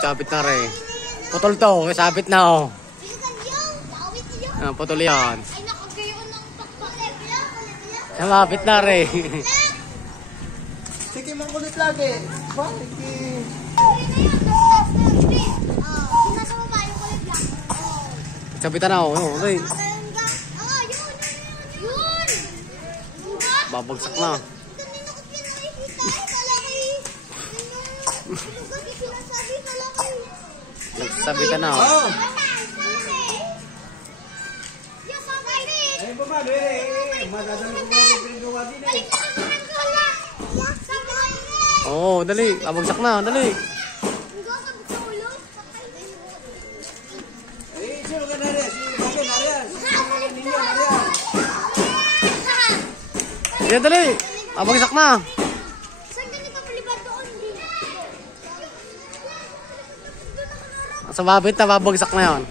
sabit na rin. Putol to, sabit na oh. Putol yan. Sabit na rin. Sige, mangkulit lagi. Bakit? Sabitan na oh. Babagsak na. Nagsabitan na oh. Ay, baba, madadali ko mga pinagawa din eh. Oo, dali. Babagsak na, dali. Eh, sino ka na rin? Sino ka na rin? Ninyo na rin. Yan, dali. Babagsak na. Sa babit na, babagsak na yan.